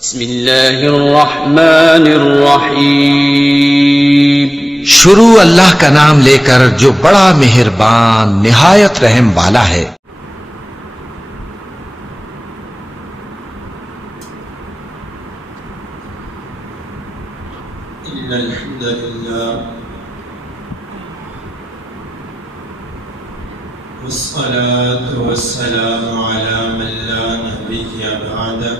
بسم اللہ الرحمن الرحیم. شروع اللہ کا نام لے کر جو بڑا مہربان نہایت رحم والا ہے. ان الحمد للہ والصلاة والسلام على من لا نبي بعده.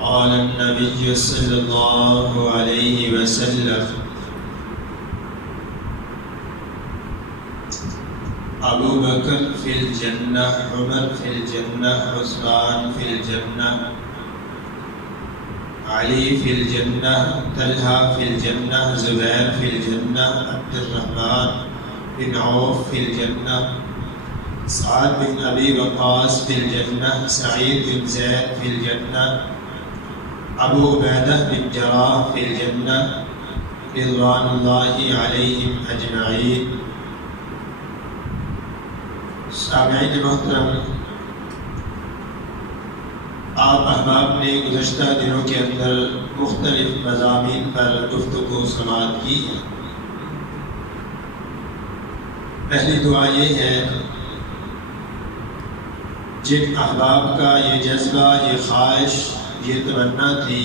قال النبي صلى الله عليه وسلم: ابو بکر فی الجنہ، عمر فی الجنہ، عثمان فی الجنہ، علی فی الجنہ، طلحہ فی الجنہ، زبیر فی الجنہ، عبد الرحمن بن عوف فی الجنہ، سعد بن ابی وقاص فی الجنہ، سعید بن زید فی الجنہ، ابو عبیدہ بن جراح فی الجنہ، رضوان اللہ علیہم اجمعین. سامعین محترم، آپ احباب نے گزشتہ دنوں کے اندر مختلف مضامین پر گفتگو سماعت کی ہے. پہلی دعا یہ ہے جن احباب کا یہ جذبہ، یہ خواہش، یہ تمنا تھی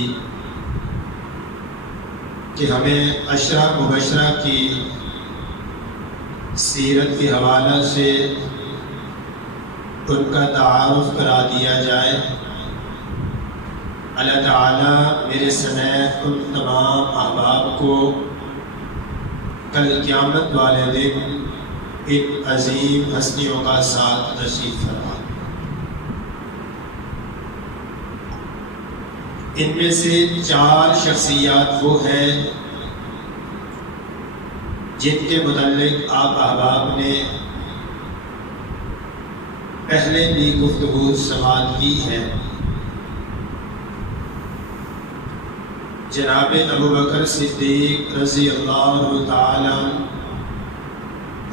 کہ ہمیں عشرہ مبشرہ کی سیرت کے حوالہ سے ان کا تعارف کرا دیا جائے، اللہ تعالیٰ میرے سمیت ان تمام احباب کو کل قیامت والے دن ان عظیم ہستیوں کا ساتھ نصیب فرمائے. ان میں سے 4 شخصیات وہ ہیں جن کے متعلق آپ احباب نے پہلے بھی گفتگو سماعت کی ہے. جناب ابو بکر صدیق رضی اللہ تعالی عنہ،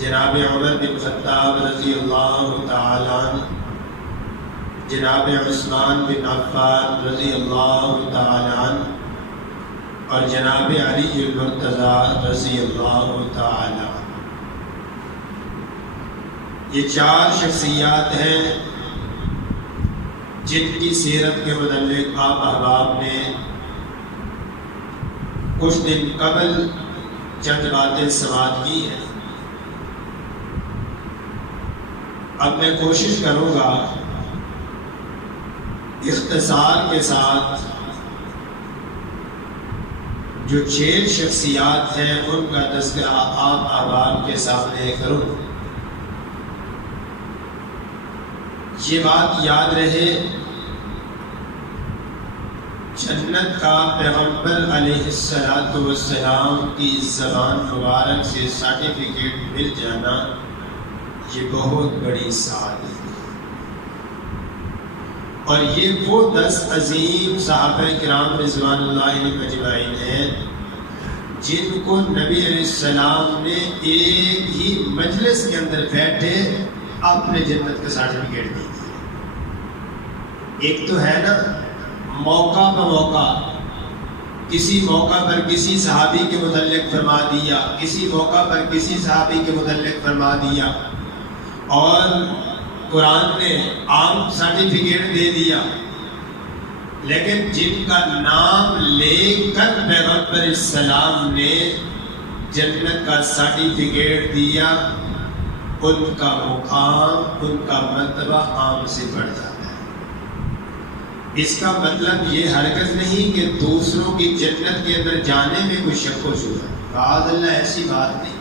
جناب عمر بن خطاب رضی اللہ تعالی عنہ، جناب عثمان بن عفان رضی اللہ تعالی عنہ، اور جناب علی المرتضیٰ رضی اللہ تعالی عنہ. یہ 4 شخصیات ہیں جن کی سیرت کے متعلق آپ احباب نے کچھ دن قبل چند باتیں سماعت کی ہیں. اب میں کوشش کروں گا اختصار کے ساتھ جو 6 شخصیات ہیں ان کا تذکرہ آپ احباب کے سامنے کروں. یہ بات یاد رہے، جنت کا پیغمبر علیہ السلام کی زبان مبارک سے سرٹیفکیٹ مل جانا یہ بہت بڑی سعادت ہے. اور یہ وہ 10 عظیم صحابہ کرام رضوان اللہ علیہم اجمعین ہیں جن کو نبی علیہ السلام نے ایک ہی مجلس کے اندر بیٹھے اپنے جنت کا سرٹیفکیٹ دی. ایک تو ہے نا موقع پہ موقع، کسی موقع پر کسی صحابی کے متعلق فرما دیا، کسی موقع پر کسی صحابی کے متعلق فرما دیا، اور قرآن نے عام سرٹیفکیٹ دے دیا. لیکن جن کا نام لے کر پیغمبر السلام نے جنت کا سرٹیفکیٹ دیا، ان کا مقام، ان کا مرتبہ عام سے بڑھ جاتا ہے. اس کا مطلب یہ ہرگز نہیں کہ دوسروں کی جنت کے اندر جانے میں کوئی شک و شبہ، معاذ اللہ ایسی بات نہیں.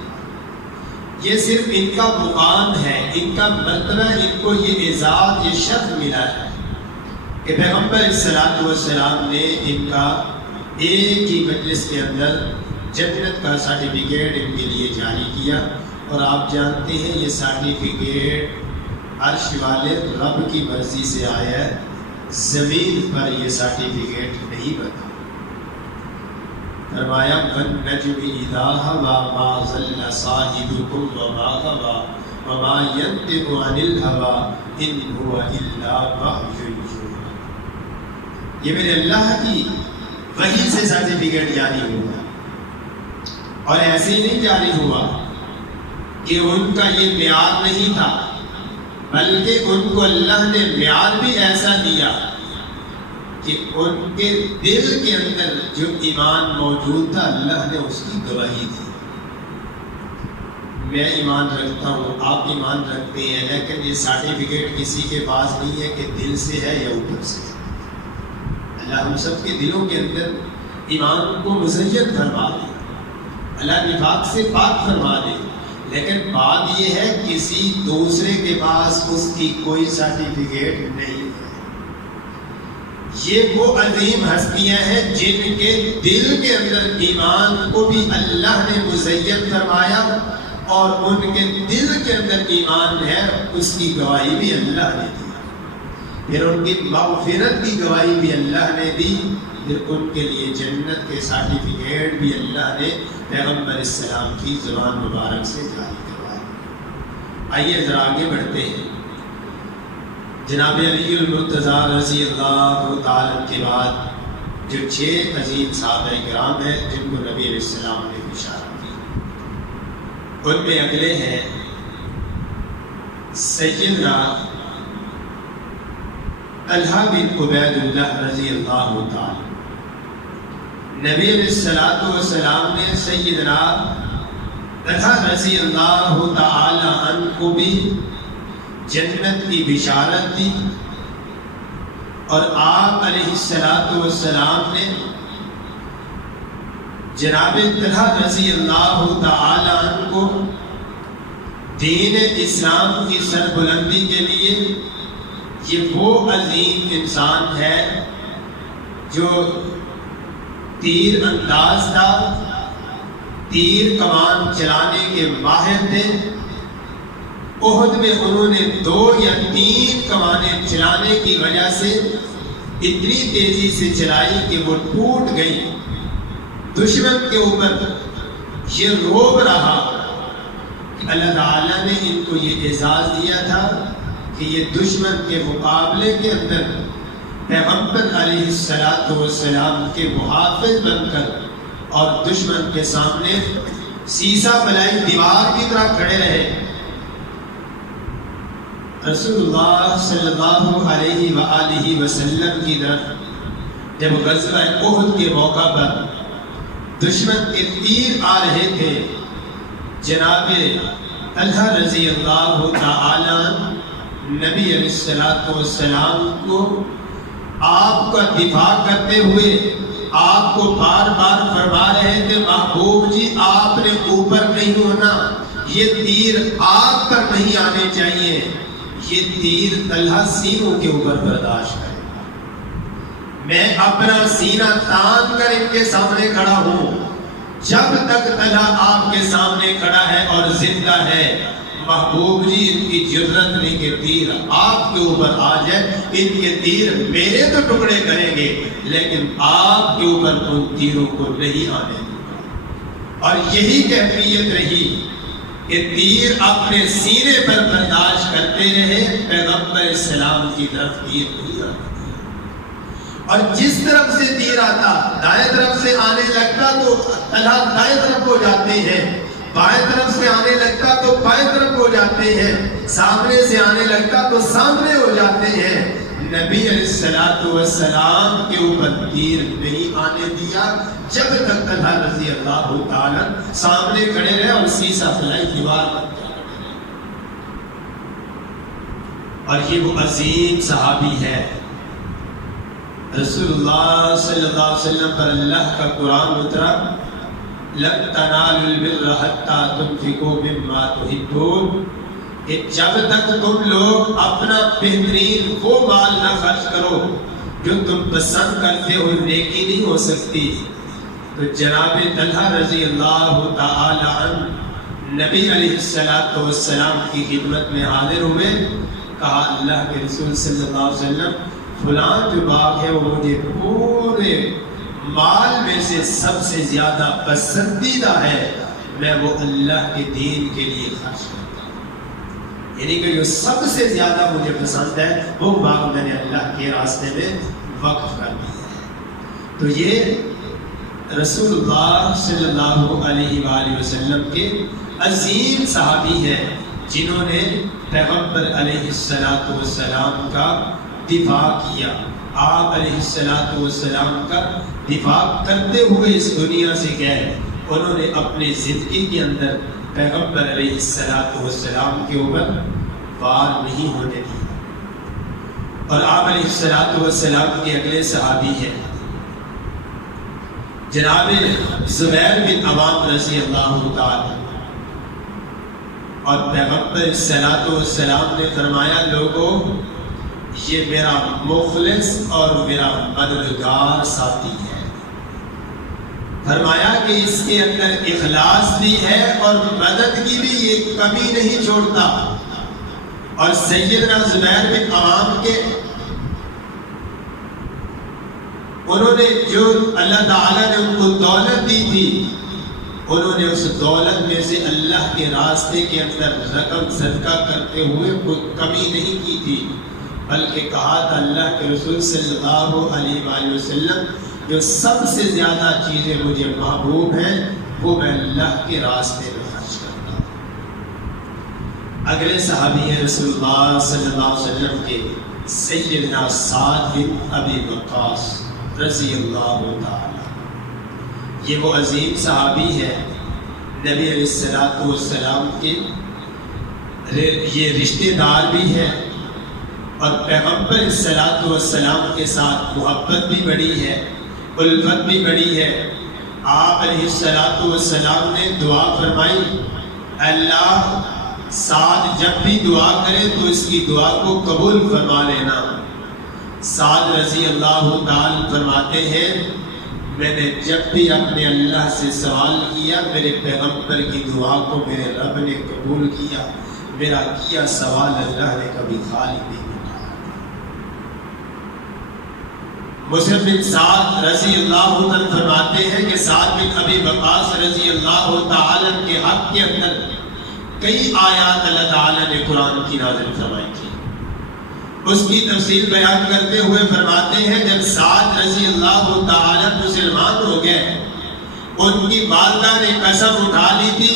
یہ صرف ان کا مقام ہے، ان کا مرتبہ، ان کو یہ اعزاز، یہ شرف ملا ہے کہ پیغمبر السلام نے ان کا ایک ہی مجلس کے اندر جنت کا سرٹیفکیٹ ان کے لیے جاری کیا. اور آپ جانتے ہیں یہ سرٹیفکیٹ عرش والے رب کی مرضی سے آیا ہے، زمین پر یہ سرٹیفکیٹ نہیں بنا. فرمایا وَالنَّجْمِ إِذَا هَوَىٰ مَا ضَلَّ صَاحِبُكُمْ وَمَا غَوَىٰ وَمَا يَنطِقُ عَنِ الْهَوَىٰ إِنْ هُوَ إِلَّا وَحْيٌ یہ میرے اللہ کی وحی سے سرٹیفکیٹ جاری ہوا، اور ایسے ہی نہیں جاری ہوا کہ ان کا یہ معیار نہیں تھا، بلکہ ان کو اللہ نے معیار بھی ایسا دیا کہ ان کے دل کے اندر جو ایمان موجود تھا اللہ نے اس کی گواہی دی۔ میں ایمان رکھتا ہوں، آپ ایمان رکھتے ہیں، لیکن یہ سرٹیفکیٹ کسی کے پاس نہیں ہے کہ دل سے ہے یا اوپر سے۔ اللہ ہم سب کے دلوں کے اندر ایمان کو مزین فرما دے، اللہ نفاق سے پاک فرما دے، لیکن بات یہ ہے کسی دوسرے کے پاس اس کی کوئی سرٹیفکیٹ نہیں ہے۔ یہ وہ عظیم ہستیاں ہیں جن کے دل کے اندر ایمان کو بھی اللہ نے مزین فرمایا، اور ان کے دل کے اندر ایمان ہے، اس کی گواہی بھی اللہ نے دی، پھر ان کی مغفرت کی گواہی بھی اللہ نے دی، پھر ان کے لیے جنت کے سرٹیفکیٹ بھی اللہ نے پیغمبر السلام کی زبان مبارک سے جاری کروائے۔ آئیے ذرا آگے بڑھتے ہیں۔ جناب علی المرتضیٰ رضی اللہ تعالیٰ کے بعد جو 6 عظیم صحابہ کرام ہیں جن کو نبی علیہ السلام نے بشارت دی، ان میں اگلے ہیں سیدنا طلحہ بن عبید اللہ رضی اللہ تعالیٰ۔ نبی علیہ السلام نے سیدنا طلحہ رضی اللہ تعالی عنہ کو بھی جنت کی بشارت دی، اور آپ علیہ السلام نے جناب طلحہ رضی اللہ تعالی عنہ کو دین اسلام کی سربلندی کے لیے، یہ وہ عظیم انسان ہے جو تیر انداز تھا، تیر کمان چلانے کے ماہر تھے۔ احد میں انہوں نے 2 یا 3 کمانیں چلانے کی وجہ سے اتنی تیزی سے چلائی کہ وہ ٹوٹ گئی۔ دشمن کے اوپر یہ روب رہا کہ اللہ تعالیٰ نے ان کو یہ اعزاز دیا تھا کہ یہ دشمن کے مقابلے کے اندر پیغمبر علیہ السلام کے محافظ بن کر اور دشمن کے سامنے سیسا بلائی دیوار کی طرح کھڑے رہے۔ رسول اللہ صلی اللہ علیہ وآلہ وسلم کی طرف جب غزوہ احد کے موقع پر دشمن کے تیر آ رہے تھے، جناب طلحہ رضی اللہ تعالی نبی علیہ السلام کو آپ کا دفاع کرتے ہوئے آپ کو بار بار فرما رہے تھے، محبوب جی آپ نے اوپر نہیں ہونا، یہ تیر آپ پر نہیں آنے چاہیے، یہ تیر طلحہ سینوں کے اوپر برداشت کرے۔ میں اپنا سینہ تان کر ان کے سامنے کھڑا ہوں، جب تک طلحہ آپ کے سامنے کھڑا ہے اور زندہ ہے، محبوب جی ان کی جرت نہیں کہ تیر آپ کے اوپر آ جائے، ان کے تیر میرے تو ٹکڑے کریں گے لیکن آپ کے اوپر ان تیروں کو نہیں آنے دیں گے۔ اور یہی کیفیت رہی کہ تیر اپنے سینے پر برداشت کرتے رہے، پیغمبر اسلام کی طرف تیر نہیں آتا، اور جس طرف سے تیر آتا دائیں طرف سے آنے لگتا تو طلحہ دائیں طرف ہو جاتے ہیں، بائیں طرف سے آنے لگتا تو بائیں طرف ہو جاتے ہیں، سامنے سے آنے لگتا تو سامنے ہو جاتے ہیں۔ نبی علیہ السلام کے اوپر تیر نہیں آنے دیا جب تک طلحہ رضی اللہ تعالیٰ سامنے کھڑے رہے اور سیسا فلائی دیوار بن گیا۔ اور یہ وہ عظیم صحابی ہے، رسول اللہ صلی اللہ علیہ وسلم پر اللہ کا قرآن اترا، لن تنالوا البر حتى تنفقوا مما تحبون، کہ جب تک تم لوگ اپنا بہترین وہ مال نہ خرچ کرو جو تم پسند کرتے ہو، نیکی نہیں ہو سکتی۔ تو جناب طلحہ رضی اللہ تعالی عنہ نبی علیہ السلام کی خدمت میں حاضر ہوئے، کہا اللہ کے رسول صلی اللہ علیہ وسلم فلاں جو باغ ہے وہ مجھے پورے مال میں سے سب سے زیادہ پسندیدہ ہے، میں وہ اللہ کے دین کے لیے خرچ کرتا ہوں، یعنی کہ جو سب سے زیادہ مجھے پسند ہے وہ باغ میں نے اللہ کے راستے میں وقف کر دیا ہے۔ تو یہ رسول اللہ صلی اللہ علیہ وآلہ وسلم کے عظیم صحابی ہیں جنہوں نے پیغمبر علیہ السلام کا دفاع کیا۔ آپ علیہ السلام کا دفاع کرتے ہوئے اس دنیا سے گئے۔ انہوں نے اپنی زندگی کے اندر پیغمبر علیہ السلام کے اوپر وار نہیں ہونے دیا۔ اور آپ علیہ السلام کے اگلے صحابی ہیں جناب زبیر بن عوام رضی اللہ تعالی، اور پیغمبر السلام نے فرمایا لوگوں یہ میرا مخلص اور میرا مددگار ساتھی ہے۔ فرمایا کہ اس کے اندر اخلاص بھی ہے اور مدد کی بھی یہ کمی نہیں چھوڑتا۔ اور سیدنا زبیر بن عوام کے انہوں نے جو اللہ تعالیٰ نے ان کو دولت دی تھی، انہوں نے اس دولت میں سے اللہ کے راستے کے اندر رقم صدقہ کرتے ہوئے کوئی کمی نہیں کی تھی، بلکہ کہا تھا اللہ کے رسول صلی اللہ علیہ وآلہ وسلم جو سب سے زیادہ چیزیں مجھے محبوب ہیں وہ میں اللہ کے راستے میں خرچ کرتا ہوں۔ اگلے صحابی ہیں رسول اللہ صلی اللہ علیہ وسلم کے سیدنا سعد بن ابی وقاص رضی اللہ تعالی۔ یہ وہ عظیم صحابی ہے، نبی علیہ السلام کے یہ رشتہ دار بھی ہے، اور پیغمبر علیہ السلام کے ساتھ محبت بھی بڑی ہے، الفت بھی بڑی ہے۔ آپ علیہ السلام نے دعا فرمائی اللہ سعد جب بھی دعا کرے تو اس کی دعا کو قبول فرما لینا۔ سعد رضی اللہ تعالی فرماتے ہیں میں نے جب بھی اپنے اللہ سے سوال کیا میرے پیغمبر کی دعا کو میرے رب نے قبول کیا، میرا کیا سوال اللہ نے کبھی خالی نہیں اٹھایا۔ مسلم بن سعد رضی اللہ عنہ فرماتے ہیں کہ سعد بن ابی وقاص رضی اللہ تعالی کے حق کے اندر کئی آیات اللہ تعالی نے قرآن کی نازل فرمائی تھی۔ اس کی تفصیل بیان کرتے ہوئے فرماتے ہیں جب سعد رضی اللہ تعالی مسلمان ہو گئے، ان کی والدہ نے قسم اٹھا لی تھی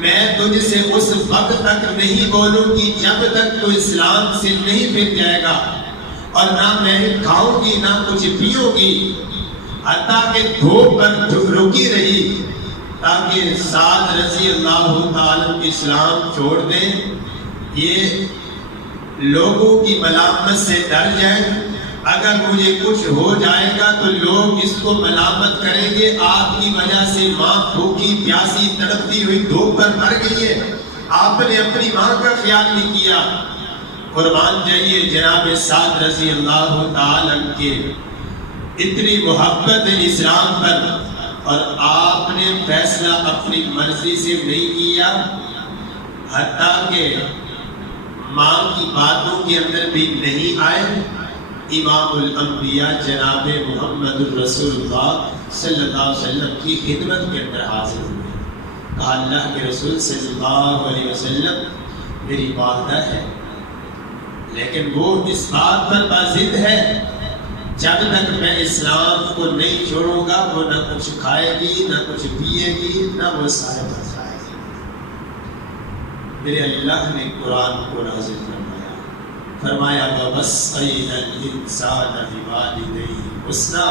میں تجھ سے اس وقت تک نہیں بولوں گی جب تک تو اسلام سے نہیں پھر جائے گا، اور نہ میں کھاؤں گی نہ کچھ پیوں گی، حتیٰ کہ دھوپ پر رکی رہی تاکہ سعد رضی اللہ تعالی اسلام چھوڑ دیں، یہ لوگوں کی ملامت سے ڈر جائیں، اگر مجھے کچھ ہو جائے گا تو لوگ اس کو ملامت کریں گے آپ کی وجہ سے ماں بھوکی پیاسی تڑپتی ہوئی دھوپ پر مر گئی ہے، آپ نے اپنی ماں کا خیال نہیں کیا۔ قربان جائیے جناب سعد رضی اللہ تعالی کے اتنی محبت اسلام پر، اور آپ نے فیصلہ اپنی مرضی سے نہیں کیا، حتیٰ کہ ماں کی باتوں کے اندر بھی نہیں آئے۔ امام الانبیاء جناب محمد الرسول اللہ صلی اللہ علیہ وسلم کی خدمت کے اندر حاضر ہوئے، کہا اللہ کے رسول صلی اللہ علیہ وسلم میری والدہ ہے لیکن وہ اس بات پر باضد ہے جب تک میں اسلام کو نہیں چھوڑوں گا وہ نہ کچھ کھائے گی نہ کچھ پیے گی نہ وہ سائے پر جائے گی۔ میرے اللہ نے قرآن کو نازل فرمایا وَوَصَّيْنَا الْإِنسَانَ بِوَالِدَيْهِ حُسْنًا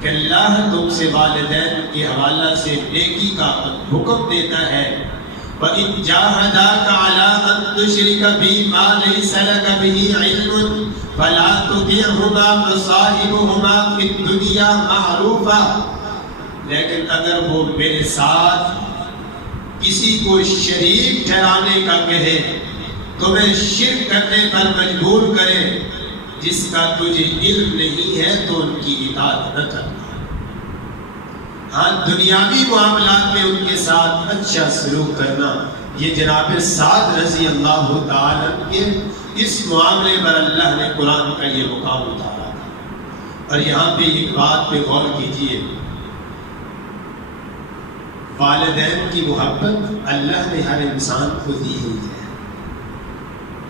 کہ اللہ تم سے والدین کے حوالہ سے نیکی کا حکم دیتا ہے، وَإِن جَاهَدَاكَ عَلَىٰ أَن تُشْرِكَ بِي مَا لَيْسَ لَكَ بِهِ عِلْمٌ فَلَا تُطِعْهُمَا وَصَاحِبْهُمَا فِي الدُّنْيَا مَعْرُوفًا، لیکن اگر وہ میرے ساتھ کسی کو شریک ٹھہرانے کا کہے تمہیں شرک کرنے پر مجبور کرے جس کا تجھے علم نہیں ہے تو ان کی اطاعت نہ کرنا۔ ہاں دنیاوی معاملات میں ان کے ساتھ اچھا سلوک کرنا، یہ جناب سعد رضی اللہ تعالی کے اس معاملے پر اللہ نے قرآن کا یہ مقام اتارا تھا۔ اور یہاں پہ ایک بات پہ غور کیجئے، والدین کی محبت اللہ نے ہر انسان کو دی ہوئی ہے،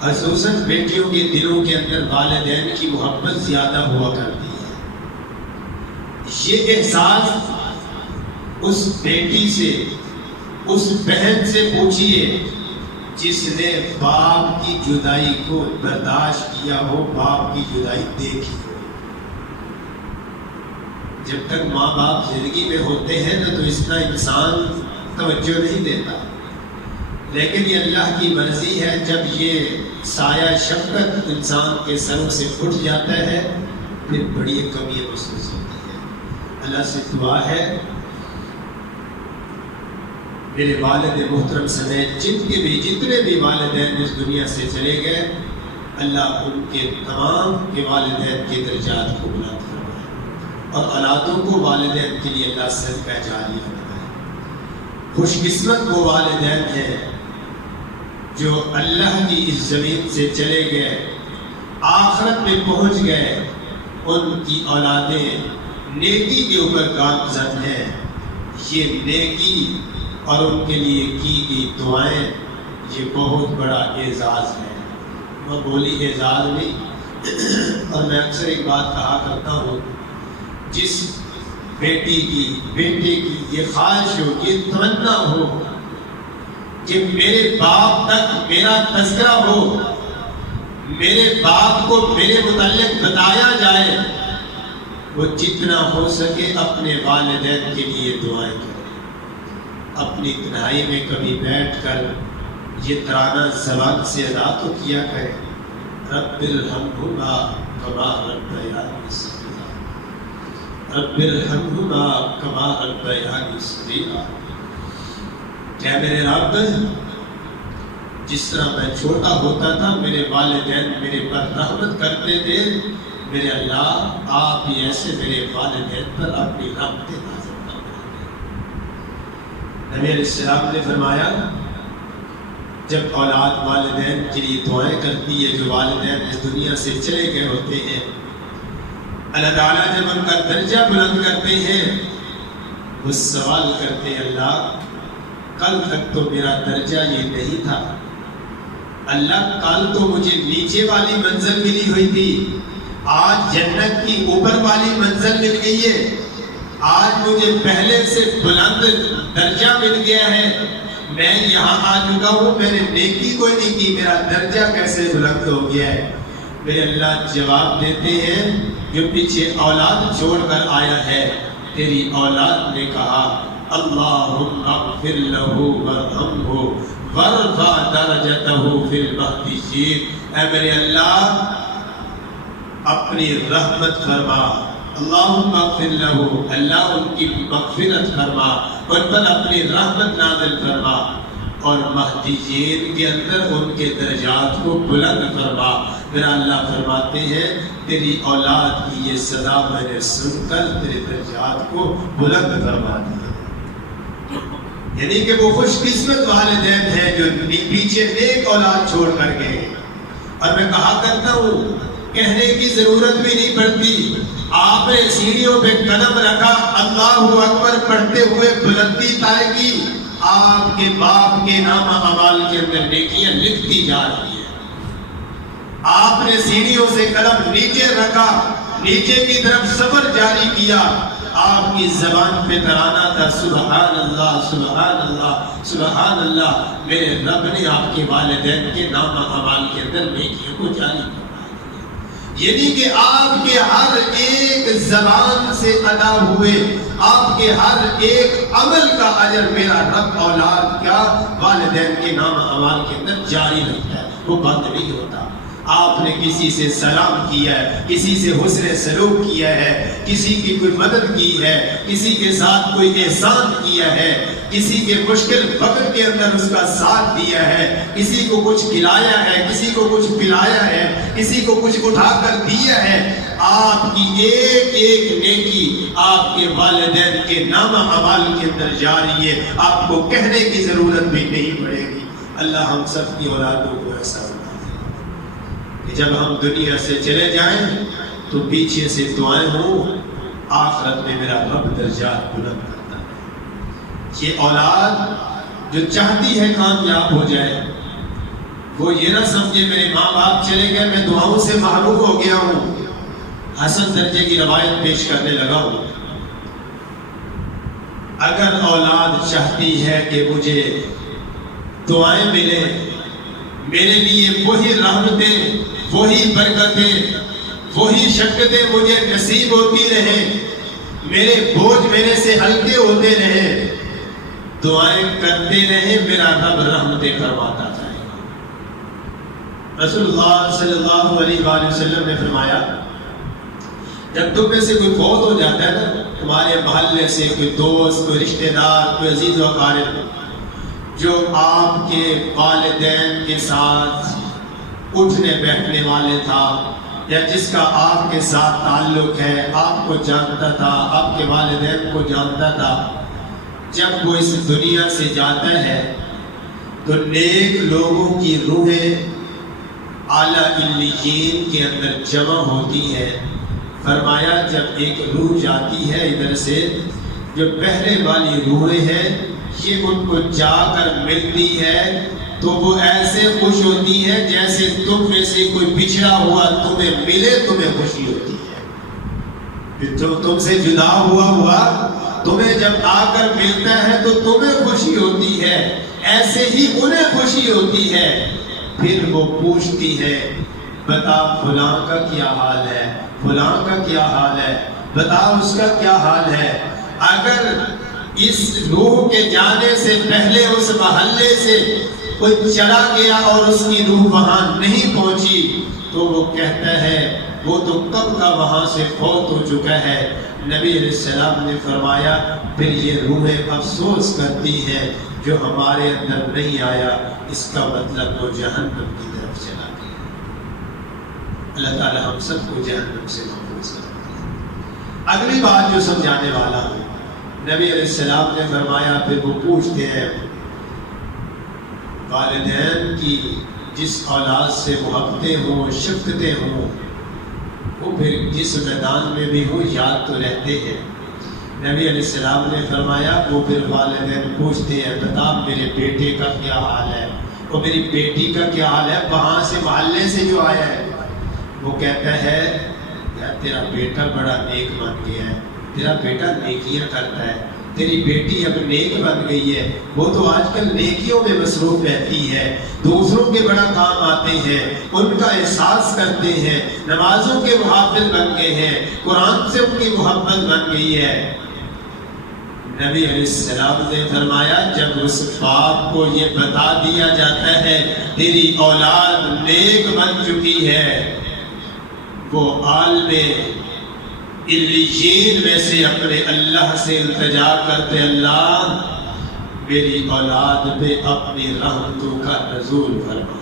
خصوصاً بیٹیوں کے دلوں کے اندر والدین کی محبت زیادہ ہوا کرتی ہے. یہ احساس اس بیٹی سے، اس بہن سے پوچھئے جس نے باپ کی جدائی کو برداشت کیا ہو، باپ کی جدائی دیکھی ہو. جب تک ماں باپ زندگی میں ہوتے ہیں نا تو اس کا انسان توجہ نہیں دیتا، لیکن یہ اللہ کی مرضی ہے، جب یہ سایہ شفقت انسان کے سروں سے اٹھ جاتا ہے پھر بڑی کمی محسوس ہوتی ہے. اللہ سے دعا ہے میرے والد محترم سمیت جتنے بھی والدین اس دنیا سے چلے گئے، اللہ ان کے تمام کے والدین کے درجات کو بلند فرمائے اور اولادوں کو والدین کے لیے اللہ صدقہ جاریہ بنائے. خوش قسمت وہ والدین ہیں جو اللہ کی اس زمین سے چلے گئے، آخرت میں پہنچ گئے، ان کی اولادیں نیکی کے اوپر گامزن ہیں. یہ نیکی اور ان کے لیے کی گئی دعائیں یہ بہت بڑا اعزاز ہے. میں بولی اعزاز نہیں، اور میں اکثر ایک بات کہا کرتا ہوں، جس بیٹی کی بیٹے کی یہ خواہش ہو، یہ تمنا ہو کہ میرے باپ تک میرا تذکرہ ہو، میرے باپ کو میرے متعلق بتایا جائے، وہ جتنا ہو سکے اپنے والدین کے لیے دعائیں کرے. اپنی تنہائی میں کبھی بیٹھ کر یہ ترانہ زبان سے ادا تو کیا کرے، رب ارحمہما کما ربیانی صغیرا، رب ارحمہما کما ربیانی صغیرا. کیا میرے رب جس طرح میں چھوٹا ہوتا تھا میرے والدین میرے پر رحمت کرتے تھے، میرے اللہ آپ بھی ایسے میرے والدین پر اپنی رحمتیں نازل فرمائیں. نبی علیہ السلام نے فرمایا جب اولاد والدین کے لیے دعائیں کرتی ہے، جو والدین اس دنیا سے چلے گئے ہوتے ہیں، اللہ تعالیٰ جب ان کا درجہ بلند کرتے ہیں، وہ سوال کرتے ہیں اللہ کل تک تو میرا درجہ یہ نہیں تھا، اللہ کل تو مجھے نیچے والی منزل ملی ہوئی تھی، آج جنت کی اوپر والی منزل مل گئی ہے، آج مجھے پہلے سے بلند درجہ مل گیا ہے، میں یہاں آ چکا ہوں، میں نے نیکی کوئی نہیں کی، میرا درجہ کیسے بلند ہو گیا ہے. میرے اللہ جواب دیتے ہیں جو پیچھے اولاد چھوڑ کر آیا ہے، تیری اولاد نے کہا اللہم اغفر لہو ورحمہو ورفع درجتہو فی المہدیین. اے میرے اللہ اپنی رحمت فرما، اللہم اغفر لہو، اللہ ان کی مغفرت فرما، ان پر اپنی رحمت نازل فرما، اور مہدیین کے اندر ان کے درجات کو بلند فرما. میرا اللہ فرماتے ہیں تیری اولاد کی یہ صدا میں نے سن کر تیرے درجات کو بلند فرما دیا. یعنی کہ وہ خوش قسمت والدین ہیں جو پیچھے نیک اولاد چھوڑ کر گئے. اور میں کہا کرتا ہوں کہنے کی ضرورت بھی نہیں پڑتی، آپ نے سیڑھیوں پہ قدم رکھا، اللہ اکبر پڑھتے ہوئے بلندی طے کی، آپ کے باپ کے نام اعمال کے اندر نیکیاں لکھتی جا رہی ہیں. آپ نے سیڑھیوں سے قدم نیچے رکھا، نیچے کی طرف سفر جاری کیا، آپ کی زبان پہ ترانہ تھا سبحان اللہ سبحان اللہ سبحان اللہ. میرے رب نے آپ کے والدین کے نام اعمال کے اندر نیکیوں کو جاری کیا. یعنی کہ آپ کے ہر ایک زبان سے ادا ہوئے، آپ کے ہر ایک عمل کا اجر میرا رب اولاد کا والدین کے نام اعمال کے اندر جاری رہتا ہے، وہ بند نہیں ہوتا. آپ نے کسی سے سلام کیا ہے، کسی سے حسن سلوک کیا ہے، کسی کی کوئی مدد کی ہے، کسی کے ساتھ کوئی احسان کیا ہے، کسی کے مشکل وقت کے اندر اس کا ساتھ دیا ہے، کسی کو کچھ کھلایا ہے، کسی کو کچھ پلایا ہے، کسی کو کچھ اٹھا کر دیا ہے. آپ کی ایک ایک نیکی آپ کے والدین کے نام اعمال کے اندر جاری ہے، آپ کو کہنے کی ضرورت بھی نہیں پڑے گی. اللہ ہم سب کی اولادوں کو ایسا بنا کہ جب ہم دنیا سے چلے جائیں تو پیچھے سے دعائیں ہوں، آخرت میں میرا رب درجات بلند کرتا ہے. یہ اولاد جو چاہتی ہے کامیاب ہو جائے، وہ یہ نہ سمجھے میرے ماں باپ چلے گئے میں دعاؤں سے محروم ہو گیا ہوں، حسن درجے کی روایت پیش کرنے لگا ہوں۔ اگر اولاد چاہتی ہے کہ مجھے دعائیں ملیں، میرے لیے وہی رحمتیں، وہی برکتیں، وہی شفقتیں مجھے نصیب ہوتی رہیں، میرے بوجھ میرے سے ہلکے ہوتے رہیں، دعائیں کرتے رہیں، میرا رب رحمتیں کرواتا جائے گا۔ رسول اللہ صلی اللہ علیہ وآلہ وسلم نے فرمایا جب تم میں سے کوئی فوت ہو جاتا ہے نا، تمہارے محلے سے کوئی دوست، کوئی رشتہ دار، کوئی عزیز و اقارب جو آپ کے والدین کے ساتھ اٹھنے بیٹھنے والے تھا، یا جس کا آپ کے ساتھ تعلق ہے، آپ کو جانتا تھا، آپ کے والدین کو جانتا تھا، جب وہ اس دنیا سے جاتا ہے تو نیک لوگوں کی روحیں اعلیٰ علیین کے اندر جمع ہوتی ہے۔ فرمایا جب ایک روح جاتی ہے ادھر سے، جو پہلے والی روحیں ہیں یہ ان کو جا کر ملتی ہے تو وہ ایسے خوش ہوتی ہے جیسے تم میں سے کوئی بچھڑا ہوا تمہیں ملے، تمہیں خوشی ہوتی ہے۔ جو تم سے جدا ہوا تمہیں جب آ کر ملتا ہے تو تمہیں خوشی ہوتی ہے، ایسے ہی انہیں خوشی ہوتی ہے۔ پھر وہ پوچھتی ہے بتا فلاں کا کیا حال ہے، فلاں کا کیا حال ہے، بتا اس کا کیا حال ہے۔ اگر اس روح کے جانے سے پہلے اس محلے سے کوئی چلا گیا اور اس کی روح وہاں نہیں پہنچی تو وہ کہتا ہے وہ تو کب کا وہاں سے فوت ہو چکا ہے۔ نبی علیہ السلام نے فرمایا پھر یہ روحیں افسوس کرتی ہیں جو ہمارے اندر نہیں آیا، اس کا مطلب وہ جہنم کی طرف چلا گیا۔ اللہ تعالی ہم سب کو جہنم سے محفوظ کرے۔ اگلی بات جو سمجھانے والا ہوں، نبی علیہ السلام نے فرمایا پھر وہ پوچھتے ہیں والدین کی جس اولاد سے محبتیں ہوں، شفقتیں ہوں، وہ پھر جس میدان میں بھی ہو یاد تو رہتے ہیں۔ نبی علیہ السلام نے فرمایا وہ پھر والدین پوچھتے ہیں بتا میرے بیٹے کا کیا حال ہے، وہ میری بیٹی کا کیا حال ہے، وہاں سے محلے سے جو آیا ہے۔ وہ کہتا ہے یار تیرا بیٹا بڑا نیک بن گیا ہے، تیرا بیٹا نیکیاں کرتا ہے، تیری بیٹی اب نیک بن گئی ہے، وہ تو آج کل نیکیوں میں مصروف رہتی ہے، دوسروں کے بڑا کام آتے ہیں، ان کا احساس کرتے ہیں، نمازوں کے محافظ بن گئے ہیں، قرآن سے ان کی محبت بن گئی ہے۔ نبی علیہ السلام نے فرمایا جب اس باپ کو یہ بتا دیا جاتا ہے تیری اولاد نیک بن چکی ہے، وہ عالم علیین میں سے اپنے اللہ سے التجا کرتے اللہ میری اولاد پہ اپنی رحمتوں کا نزول فرما۔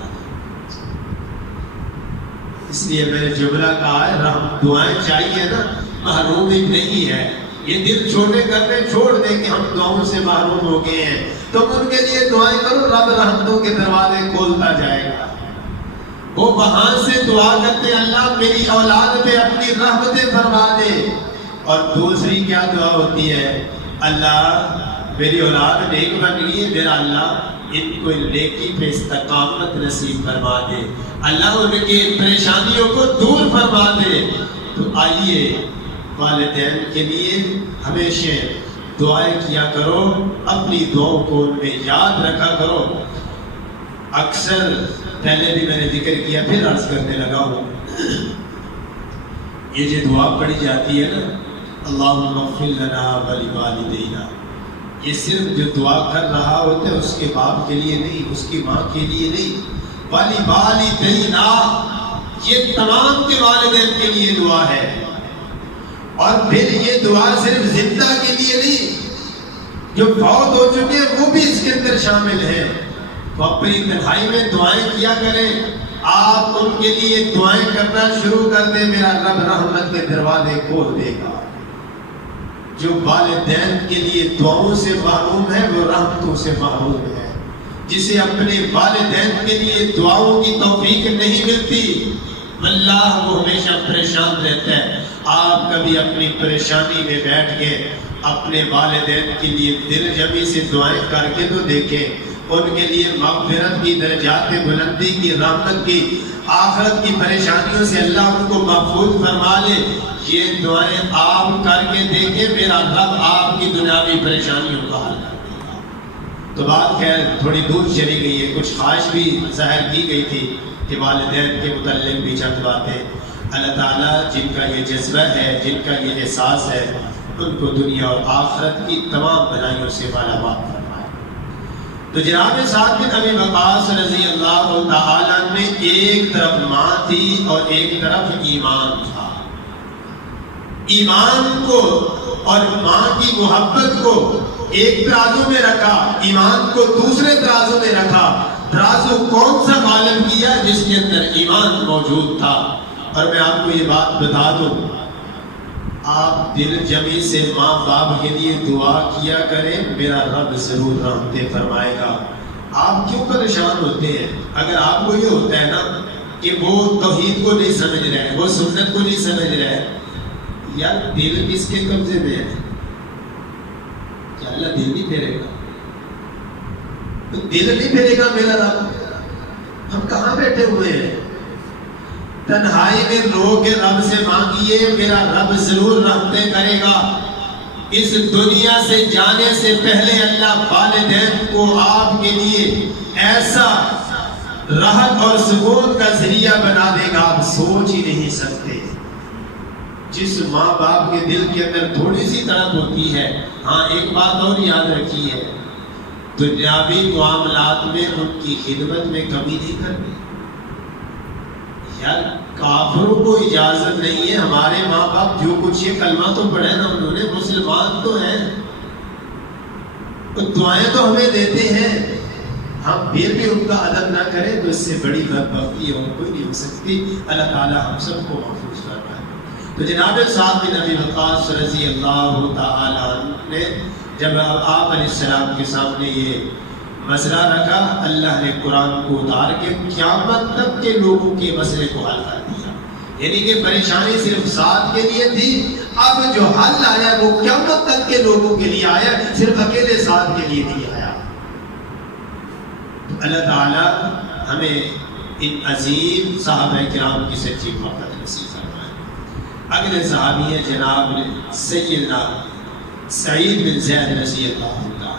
اس لیے میں نے جملہ کہا ہے رحمت دعائیں چاہیے نا، محرومی نہیں ہے۔ یہ دل چھوٹے کرنے چھوڑ دیں کہ ہم دعاؤں سے محروم ہو گئے ہیں، تم ان کے لیے دعائیں کرو، رب رحمتوں کے دروازے کھولتا جائے گا۔ وہ وہاں سے دعا کرتے اللہ میری اولاد پہ اپنی رحمتیں فرما دے، اور دوسری کیا دعا ہوتی ہے اللہ میری اولاد نیک بن گئی ہے، میرا اللہ ان کو نیکی پہ استقامت نصیب فرما دے، اللہ ان کی پریشانیوں کو دور فرما دے۔ تو آئیے والدین کے لیے ہمیشہ دعائیں کیا کرو، اپنی دعاؤں کو ان میں یاد رکھا کرو۔ اکثر پہلے بھی میں نے ذکر کیا پھر عرض کرنے لگا ہوں، یہ جو دعا پڑھی جاتی ہے نا اللہم اغفر لنا ولوالدینا، یہ صرف جو دعا کر رہا ہوتا ہے اس کے باپ کے لیے نہیں، اس کی ماں کے لیے نہیں، ولوالدینا یہ تمام کے والدین کے لیے دعا ہے۔ اور پھر یہ دعا صرف زندہ کے لیے نہیں، جو فوت ہو چکے ہیں وہ بھی اس کے اندر شامل ہیں۔ تو اپنی تنہائی میں دعائیں کیا کریں، آپ ان کے لیے دعائیں کرنا شروع کر دیں، میرا رب رحمت کے دروازے کھول دے گا۔ جو والدین کے لیے دعاؤں سے محروم ہے وہ رحمتوں سے محروم ہے۔ جسے اپنے والدین کے لیے دعاؤں کی توفیق نہیں ملتی اللہ وہ ہمیشہ پریشان رہتا ہے۔ آپ کبھی اپنی پریشانی میں بیٹھ کے اپنے والدین کے لیے دل جمی سے دعائیں کر کے تو دیکھیں، ان کے لیے مغفرت کی، درجات بلندی کی، رحمت کی، آخرت کی پریشانیوں سے اللہ ان کو محفوظ فرما لے، یہ دعائیں آپ کر کے دیکھیں، میرا رب آپ کی دنیاوی پریشانیوں کا حل کر دے گا۔ تو بات خیر تھوڑی دور چلی گئی ہے، کچھ خواہش بھی ظاہر کی گئی تھی کہ والدین کے متعلق بھی چند باتیں اللہ تعالیٰ جن کا یہ جذبہ ہے، جن کا یہ احساس ہے، ان کو دنیا اور آخرت کی تمام بھلائیوں سے مالا مال فرمائے۔ تو جناب سعد بن ابی وقاص رضی اللہ تعالیٰ نے ایک طرف ماں تھی اور ایک طرف ایمان تھا۔ ایمان کو اور ماں کی محبت کو ایک ترازو میں رکھا، ایمان کو دوسرے ترازو میں رکھا۔ ترازو کون سا غالب کیا؟ جس کے اندر ایمان موجود تھا۔ اور میں آپ کو یہ بات بتا دوں، آپ دل جمی سے ماں باپ کے لیے دعا کیا کریں، میرا رب ضرور رحمتیں فرمائے گا۔ آپ کیوں پریشان ہوتے ہیں؟ اگر آپ کو یہ ہوتا ہے نا کہ وہ توحید کو نہیں سمجھ رہے ہیں، وہ سنت کو نہیں سمجھ رہے ہیں، یار دل کس کے قبضے میں ہے؟ کیا اللہ دل نہیں پھیرے گا؟ دل نہیں پھیرے گا میرا رب؟ ہم کہاں بیٹھے ہوئے ہیں؟ تنہائی میں رو کے رب سے مانگیے، میرا رب ضرور رحمتیں کرے گا۔ اس دنیا سے جانے سے پہلے اللہ والدین کو آپ کے لیے ایسا راحت اور سکون کا ذریعہ بنا دے گا، آپ سوچ ہی نہیں سکتے۔ جس ماں باپ کے دل کے اندر تھوڑی سی تڑپ ہوتی ہے، ہاں ایک بات اور یاد رکھی ہے، دنیاوی معاملات میں ان کی خدمت میں کمی نہیں کرنی۔ یار کافروں کو اجازت نہیں ہے، ہمارے ماں باپ جو کچھ یہ کلمہ تو پڑھے نا انہوں نے، مسلمان تو ہیں، تو دعائیں تو ہمیں دیتے ہیں، ہم پھر بھی ان کا ادب نہ کریں تو اس سے بڑی بدبختی اور کوئی نہیں ہو سکتی۔ اللہ تعالی ہم سب کو محفوظ فرمائے۔ تو جناب سعد بن ابی وقاص رضی اللہ تعالی عنہ نے جب آپ علیہ السلام کے سامنے یہ مسئلہ رکھا، اللہ نے قرآن کو اتار کے قیامت تک کے لوگوں کے مسئلے کو حل کر دیا۔ یعنی کہ پریشانی صرف سعد کے لیے تھی، اب جو حل آیا وہ قیامت تک کے لوگوں کے لیے آیا، صرف اکیلے سعد کے لیے نہیں آیا۔ تو اللہ تعالی ہمیں ان عظیم صحابہ کرام کی سچی محبت نصیب فرمائے۔ اگلے صحابی ہیں جناب سیدنا سعید بن زید رضی اللہ عنہ،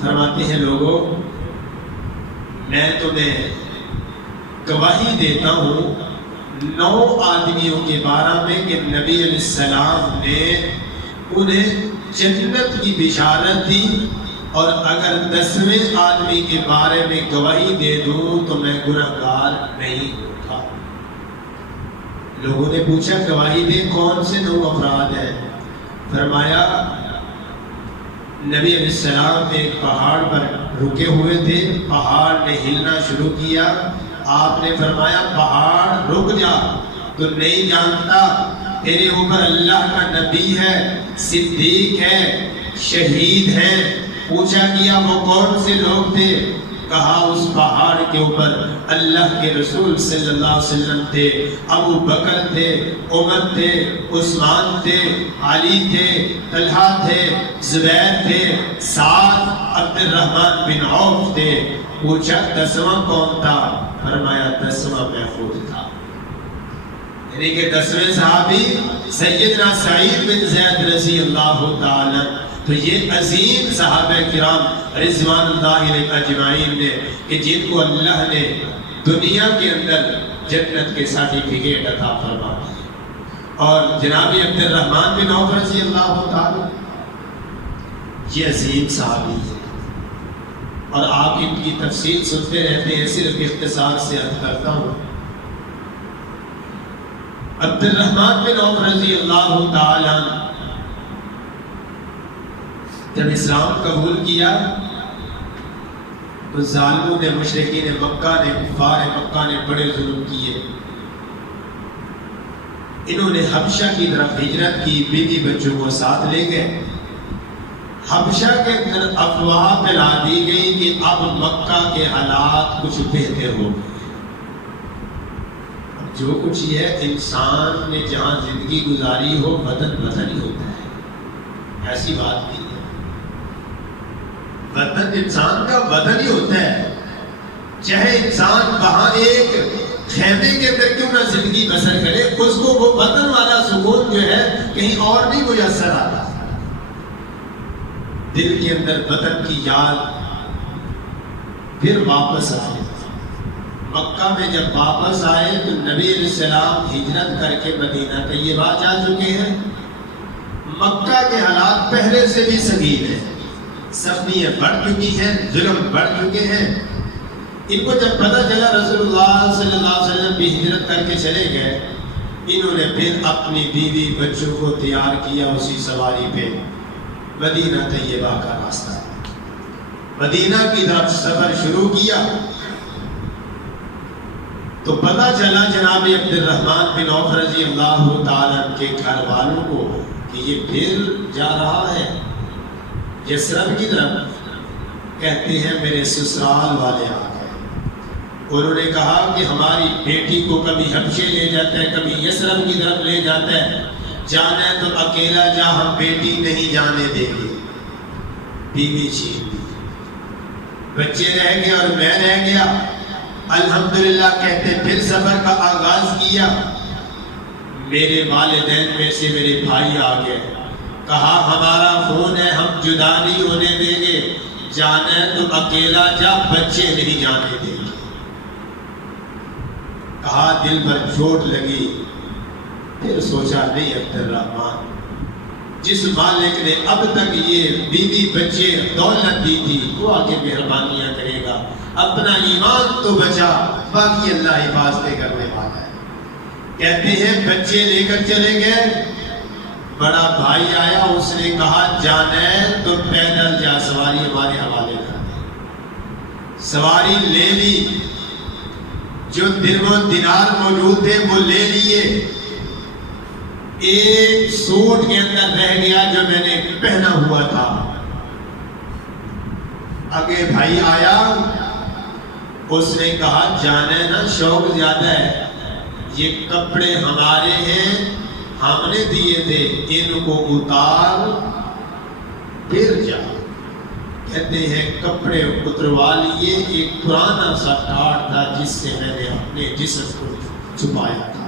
فرماتے ہیں لوگوں میں تمہیں گواہی دیتا ہوں 9 آدمیوں کے بارے میں کہ نبی علیہ السلام نے انہیں جنت کی بشارت دی، اور اگر 10ویں آدمی کے بارے میں گواہی دے دوں تو میں گنہگار نہیں ہوتا۔ لوگوں نے پوچھا گواہی دے، کون سے 9 افراد ہیں؟ فرمایا نبی علیہ السلام ایک پہاڑ پر رکے ہوئے تھے، پہاڑ نے ہلنا شروع کیا، آپ نے فرمایا پہاڑ رک جا، تو نہیں جانتا تیرے اوپر اللہ کا نبی ہے، صدیق ہے، شہید ہے۔ پوچھا کیا وہ کون سے لوگ تھے؟ کہا اس پہاڑ کے اوپر اللہ کے رسول صلی اللہ علیہ وسلم تھے، ابو بکر تھے، عمر تھے، عثمان تھے، علی تھے، طلحہ تھے، زبیر تھے، سعد عبد الرحمن بن عوف تھے۔ پوچھا 10واں کون تھا؟ فرمایا 10واں محفوظ تھا۔ یعنی کہ 10ویں صحابی سیدنا سعید بن زید رضی اللہ تعالی، تو یہ عظیم صحابہ کرام رضوان اللہ علیہ اجمعین نے کہ جن کو اللہ نے دنیا کے اندر جنت کے سرٹیفکیٹ عطا فرما دی، اور جناب عبد الرحمن بن عوف رضی اللہ تعالی یہ عظیم صحابی ہے، اور آپ ان کی تفصیل سنتے رہتے ہیں، صرف اختصار سے عرض کرتا ہوں۔ عبد الرحمن بن عوف رضی اللہ تعالی جب اسلام قبول کیا تو ظالموں نے، مشرکین مکہ نے، کفار مکہ نے بڑے ظلم کیے۔ انہوں نے حبشہ کی طرف ہجرت کی، بیوی بچوں کو ساتھ لے گئے۔ حبشہ کے اندر افواہ پھیلا دی گئی کہ اب مکہ کے حالات کچھ بہتر ہو گئے۔ جو کچھ یہ انسان نے جہاں زندگی گزاری ہو، وطن وطن ہی ہوتا ہے، ایسی بات نہیں ہے۔ وطن انسان کا وطن ہی ہوتا ہے، چاہے انسان وہاں ایک خیمے کے اندر کیوں نہ زندگی بسر کرے، اس کو وہ وطن والا سکون جو ہے کہیں اور نہیں میسر آتا۔ دل کے اندر وطن کی یاد پھر واپس آئے۔ مکہ میں جب واپس آئے تو نبی علیہ السلام ہجرت کر کے مدینہ طیبہ جا چکے ہیں۔ مکہ کے حالات پہلے سے بھی سنگین ہیں، سختیاں بڑھ چکی ہیں، ظلم بڑھ چکے ہیں۔ ان کو جب پتہ چلا رسول اللہ صلی اللہ علیہ وسلم بھی ہجرت کر کے چلے گئے، انہوں نے پھر اپنی بیوی بچوں کو تیار کیا اسی سواری پہ مدینہ طیبہ کا راستہ، مدینہ کی طرف سفر شروع کیا۔ تو پتہ چلا جناب عبد الرحمن بن عوف رضی اللہ تعالیٰ کے گھر والوں کو کہ یہ پھر جا رہا ہے یثرب کی طرف۔ کہتے ہیں میرے سسرال والے آ گئے، انہوں نے کہا کہ ہماری بیٹی کو کبھی حبشے لے جاتا ہے، کبھی یثرب کی طرف لے جاتا ہے، جانا ہے تو اکیلا جا، ہم بیٹی نہیں جانے دیں گے۔ بیوی چھین دی، بچے رہ گئے اور میں رہ گیا۔ الحمدللہ کہتے پھر سفر کا آغاز کیا۔ میرے والدین میں سے میرے بھائی آ گئے، کہا ہمارا فون ہے، ہم جدا نہیں ہونے دیں گے، جانا ہے تو اکیلا جا، بچے نہیں جانے دیں گے۔ کہا دل پر چوٹ لگی، پھر سوچا نہیں عبد الرحمن جس مالک نے اب تک یہ بیوی بچے دولت دی تھی وہ آگے مہربانیاں کرے گا، اپنا ایمان تو بچا، باقی اللہ حفاظتیں کرنے والا ہے۔ کہتے ہیں بچے لے کر چلے گئے، بڑا بھائی آیا، اس نے کہا جانا ہے تو پیدل جا، سواری ہمارے حوالے کر دے۔ سواری لے لی، جو درہم و دینار موجود تھے وہ لے لیے، ایک سوٹ کے اندر رہ گیا جو میں نے پہنا ہوا تھا۔ آگے بھائی آیا، اس نے کہا جانا نا شوق زیادہ ہے، یہ کپڑے ہمارے ہیں، ہم نے دیے تھے، ان کو اتار پھر جا۔ کہتے ہیں کپڑے اتروا لیے، ایک پرانا سا ٹاٹ تھا جس سے میں نے اپنے جسم کو چھپایا تھا،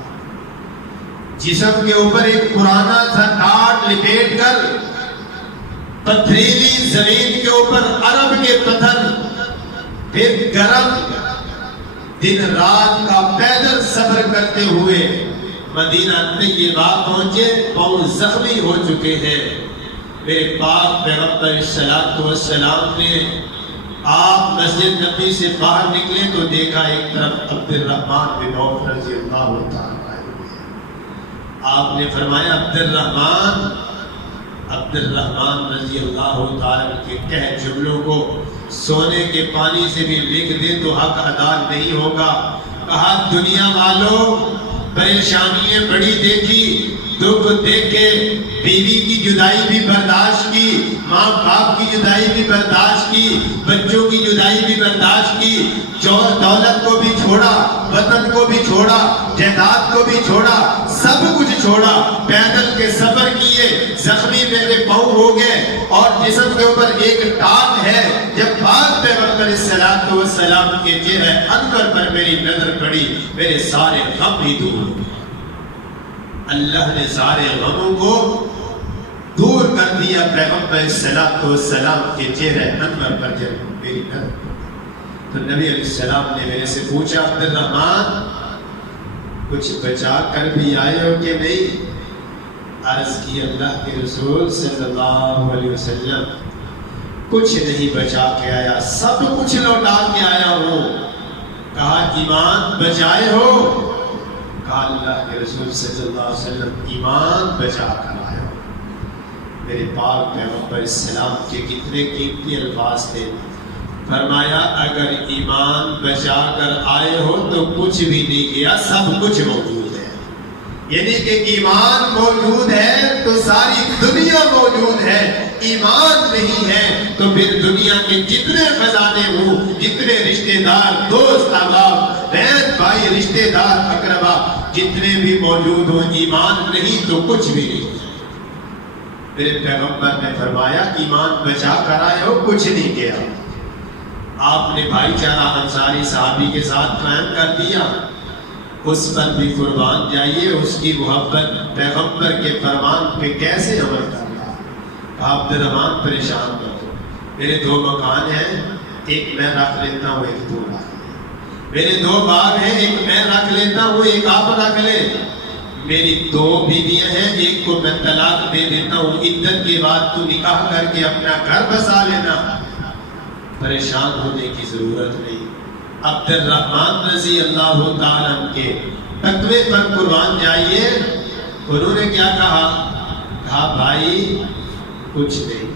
جسم کے اوپر ایک پرانا سا ٹاٹ لپیٹ کر پتھریلی زمین کے اوپر عرب کے پتھر، پھر گرم دن رات کا پیدل سفر کرتے ہوئے مدینہ طیبہ پہنچے۔ پاؤں زخمی ہو چکے ہیں، میرے پاک پیغمبر صلی والسلام نے آپ مسجد نبی سے باہر نکلے تو دیکھا ایک طرف عبد الرحمن بن عوف رضی اللہ تعالیٰ آئے ہوئے ہیں۔ آپ نے فرمایا عبد الرحمن رضی اللہ تعالیٰ کے کہہ جملوں کو سونے کے پانی سے بھی لکھ دے تو حق ادا نہیں ہوگا۔ کہا دنیا والوں پریشانیاں بڑی دیکھی، دکھ دیکھے، بیوی کی جدائی بھی برداشت کی، ماں باپ کی جدائی بھی برداشت کی، بچوں کی جدائی بھی برداشت کی، دولت کو بھی چھوڑا، وطن کو بھی چھوڑا، جائیداد کو بھی چھوڑا، سب کچھ چھوڑا، پیدل کے سفر کیے، زخمی میرے پاؤں ہو گئے اور جسم کے اوپر ایک ٹاٹ ہے۔ جب پاک پیغمبر صلی اللہ علیہ وسلم کے چہرے انور پر میری نظر پڑی، میرے سارے غم ہی دور ہو گئے۔ اللہ نے سارے غموں کو دور کر دیا پیغمبر صلی اللہ علیہ وسلم کے چہرے انور پر جب میری نظر پڑی تو نبی علیہ السلام نے میرے سے پوچھا عبد الرحمن کچھ بچا کر بھی آئے ہو کہ نہیں؟ عرض کی اللہ کے رسول صلی اللہ علیہ وسلم کچھ نہیں بچا کے آیا، سب کچھ لوٹا کے آیا ہوں۔ کہا ایمان بچائے ہو؟ کہا اللہ کے رسول صلی اللہ علیہ وسلم ایمان بچا کر آیا ہوں۔ میرے پاک پیغمبر اسلام کے کتنے قیمتی الفاظ تھے، فرمایا اگر ایمان بچا کر آئے ہو تو کچھ بھی نہیں کیا، سب کچھ موجود ہے۔ یعنی کہ ایمان موجود ہے تو ساری دنیا موجود ہے، ایمان نہیں ہے تو پھر دنیا کے جتنے خزانے ہوں، جتنے رشتہ دار، دوست، احباب، بہن بھائی، رشتہ دار، اقربا جتنے بھی موجود ہوں، ایمان نہیں تو کچھ بھی نہیں۔ میرے پیغمبر نے فرمایا ایمان بچا کر آئے ہو، کچھ نہیں کیا. آپ نے بھائی چارہ انصاری صحابی کے ساتھ قائم کر دیا، اس پر بھی قربان جائیے. اس کی محبت پیغمبر کے فرمان پہ کیسے عمل کرنا. عبد الرحمان پریشان نہ ہو، میرے 2 مکان ہیں، ایک میں رکھ لیتا ہوں، ایک تو رکھ لے. میرے 2 باغ ہیں، ایک میں رکھ لیتا ہوں، ایک آپ رکھ لے. میری 2 بیویاں ہیں، ایک کو میں طلاق دے دیتا ہوں، عدت کے بعد تو نکاح کر کے اپنا گھر بسا لینا. پریشان ہونے کی ضرورت نہیں. عبد الرحمان رضی اللہ تعالیٰ کے تقوی پر قربان جائیے. انہوں نے کیا کہا بھائی کچھ نہیں،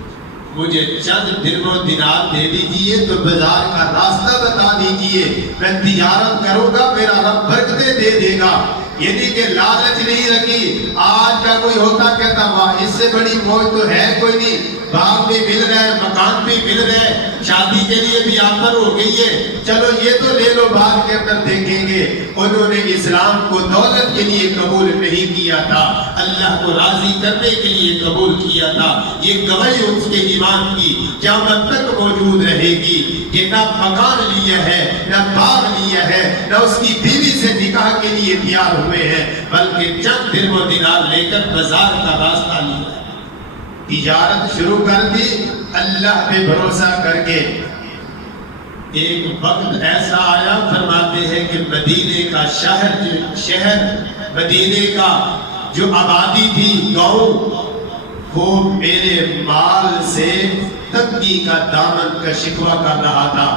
مجھے چند درہم و دینار دے دیجئے تو بازار کا راستہ بتا دیجئے، میں تجارت کروں گا، میرا رب برکتیں دے دے گا. یعنی کہ لالچ نہیں رکھی. آج کا کوئی ہوتا کہتا واہ اس سے بڑی موج تو ہے کوئی نہیں، باغ بھی مل رہا ہے، مکان بھی مل رہا ہے، شادی کے لیے بھی آفر ہو گئی ہے، چلو یہ تو لے لو، باغ کے اندر دیکھیں گے. انہوں نے اسلام کو دولت کے لیے قبول نہیں کیا تھا، اللہ کو راضی کرنے کے لیے قبول کیا تھا. یہ گواہی اس کے ایمان کی قیامت تک موجود رہے گی کہ نہ مکان لیا ہے، نہ باغ لیا ہے، نہ اس کی بیوی سے نکاح کے لیے تیار ہوئے ہیں، بلکہ چند درہم و دینار لے کر بازار کا راستہ لیا، تجارت شروع کر دی اللہ پہ بھروسہ کر کے. ایک وقت ایسا آیا، فرماتے ہیں کہ مدینے کا شہر مدینے کا جو آبادی تھی، گاؤں، وہ میرے مال سے تنگی کا دامن کا شکوہ کر رہا تھا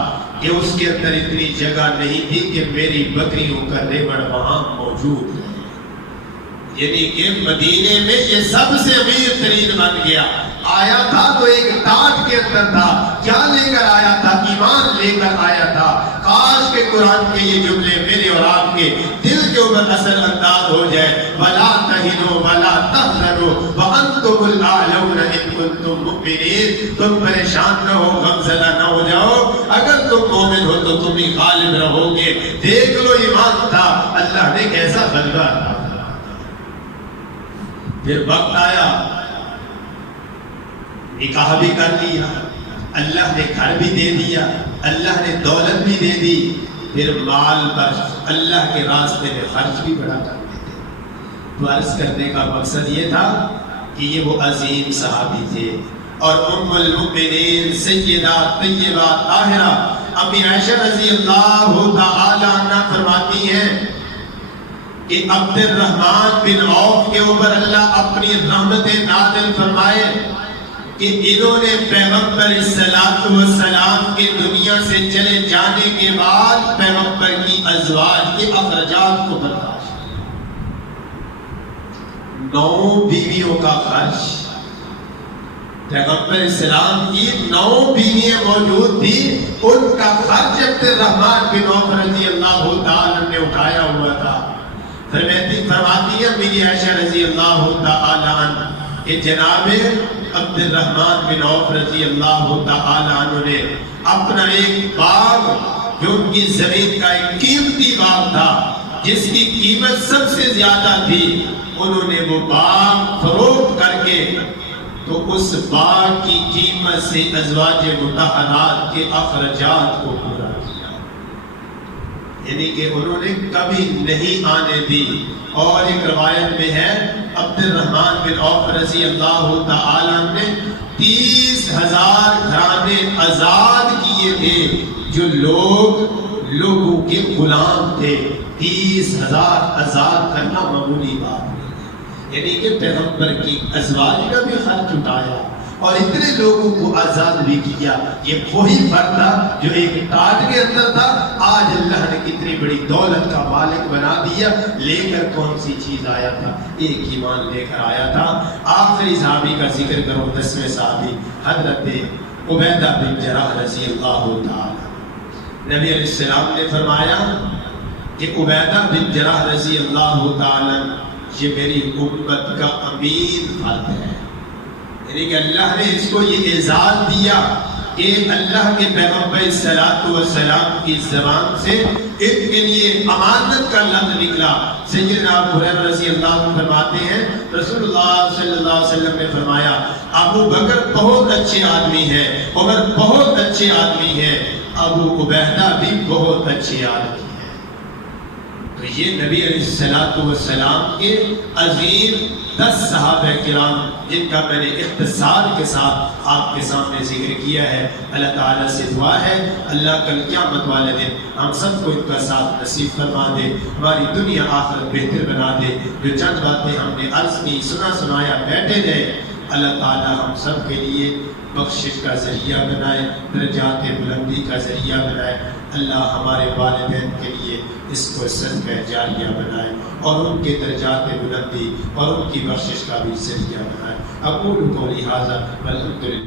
کہ اس کے اندر اتنی جگہ نہیں تھی کہ میری بکریوں کا ریوڑ وہاں موجود ہے. یعنی کہ مدینے میں یہ سب سے امیر ترین بن گیا. آیا تھا تو ایک ٹاٹ کے اندر تھا، کیا لے کر آیا تھا؟ ایمان لے کر آیا تھا. کاش کے قرآن کے یہ جملے میرے اور آپ کے دل کے اوپر اثر انداز ہو جائے. وَلَا تَهِنُوا وَلَا تَحْزَنُوا وَأَنْتُمُ الْأَعْلَوْنَ إِن كُنتُم مُؤْمِنِينَ. تم پریشان نہ ہو، غمزدہ نہ ہو جاؤ، اگر تم مومن ہو تو تم ہی غالب رہو گے. دیکھ لو ایمان تھا، اللہ نے کیسا غلبہ تھا. پھر وقت آیا، نکاح بھی کر لیا، اللہ نے گھر بھی دے دیا، اللہ نے دولت بھی دے دی. پھر مال پر اللہ کے راستے میں خرچ بھی بڑا کرتے تھے. تو عرض کرنے کا مقصد یہ تھا کہ یہ وہ عظیم صحابی تھے. اور ام المؤمنین سیدہ طیبہ طاہرہ امی عائشہ رضی اللہ تعالی عنہ فرماتی ہیں کہ عبد الرحمن بن عوف کے اوپر اللہ اپنی رحمت نازل فرمائے کہ انہوں نے پیغمبر السلام کے دنیا سے چلے جانے کے بعد پیغمبر کی ازواج کے اخراجات کو برداشت کیا. 9 بیویوں کا خرچ، پیغمبر اسلام کی 9 بیویاں موجود تھی، ان کا خرچ عبد الرحمن بن عوف رضی اللہ تعالی نے اٹھایا ہوا تھا. فرماتی ہے میری عائشہ رضی اللہ تعالی عنہ کہ جناب عبد الرحمن بن عوف رضی اللہ تعالی عنہ نے اپنا ایک باغ جو ان کی زمین کا ایک قیمتی باغ تھا جس کی قیمت سب سے زیادہ تھی، انہوں نے وہ باغ فروخت کر کے تو اس باغ کی قیمت سے ازواج مطہرات کے اخراجات کو پورا کیا. یعنی کہ انہوں نے کبھی نہیں آنے دی. اور ایک روایت میں ہے عبد الرحمن بن عوف رضی اللہ تعالی عنہ نے 30,000 گھرانے آزاد کیے تھے جو لوگوں کے غلام تھے. 30,000 آزاد کرنا معمولی بات نہیں. یعنی کہ پیغمبر کی ازواج کا بھی خرچ اٹھایا اور اتنے لوگوں کو آزاد بھی کیا. یہ وہی فرد تھا جو ایک ٹاٹ کے اندر تھا، آج اللہ نے کتنی بڑی دولت کا مالک بنا دیا. لے کر کون سی چیز آیا تھا؟ ایک ایمان لے کر آیا تھا. آخری صحابی کا ذکر کرو، 10ویں صحابی حضرت عبیدہ بن جراح رضی اللہ تعالی. نبی علیہ السلام نے فرمایا کہ عبیدہ بن جراح رضی اللہ تعالی یہ میری امت کا امین فرد ہے. یعنی کہ اللہ نے اس کو یہ اعزاز دیا کہ اللہ کے پیغمبر صلوات و سلام کی زبان سے ان کے لیے امانت کا لفظ نکلا. سیدنا ابو ہریرہ رضی اللہ عنہ فرماتے ہیں رسول اللہ صلی اللہ علیہ وسلم نے فرمایا ابو بکر بہت اچھے آدمی ہے، عمر بہت اچھے آدمی ہے، ابو عبیدہ بھی بہت اچھے آدمی ہے. تو یہ نبی علیہ الصلوۃ والسلام کے عظیم 10 صحابہ کرام جن کا میں نے اختصار کے ساتھ آپ کے سامنے ذکر کیا ہے. اللہ تعالیٰ سے دعا ہے اللہ کل قیامت والے دن ہم سب کو ان کا ساتھ نصیب فرما دے، ہماری دنیا آخرت بہتر بنا دے. جو چند باتیں ہم نے عرض کی سنا سنایا بیٹھے رہے، اللہ تعالیٰ ہم سب کے لیے بخشش کا ذریعہ بنائے، درجات بلندی کا ذریعہ بنائے. اللہ ہمارے والدین کے لیے اس کو صدقہ جاریہ بنائے اور ان کے درجات بلندی اور ان کی بخشش کا بھی ذریعہ بنائے. اقول قولی ھذا والحمد للہ.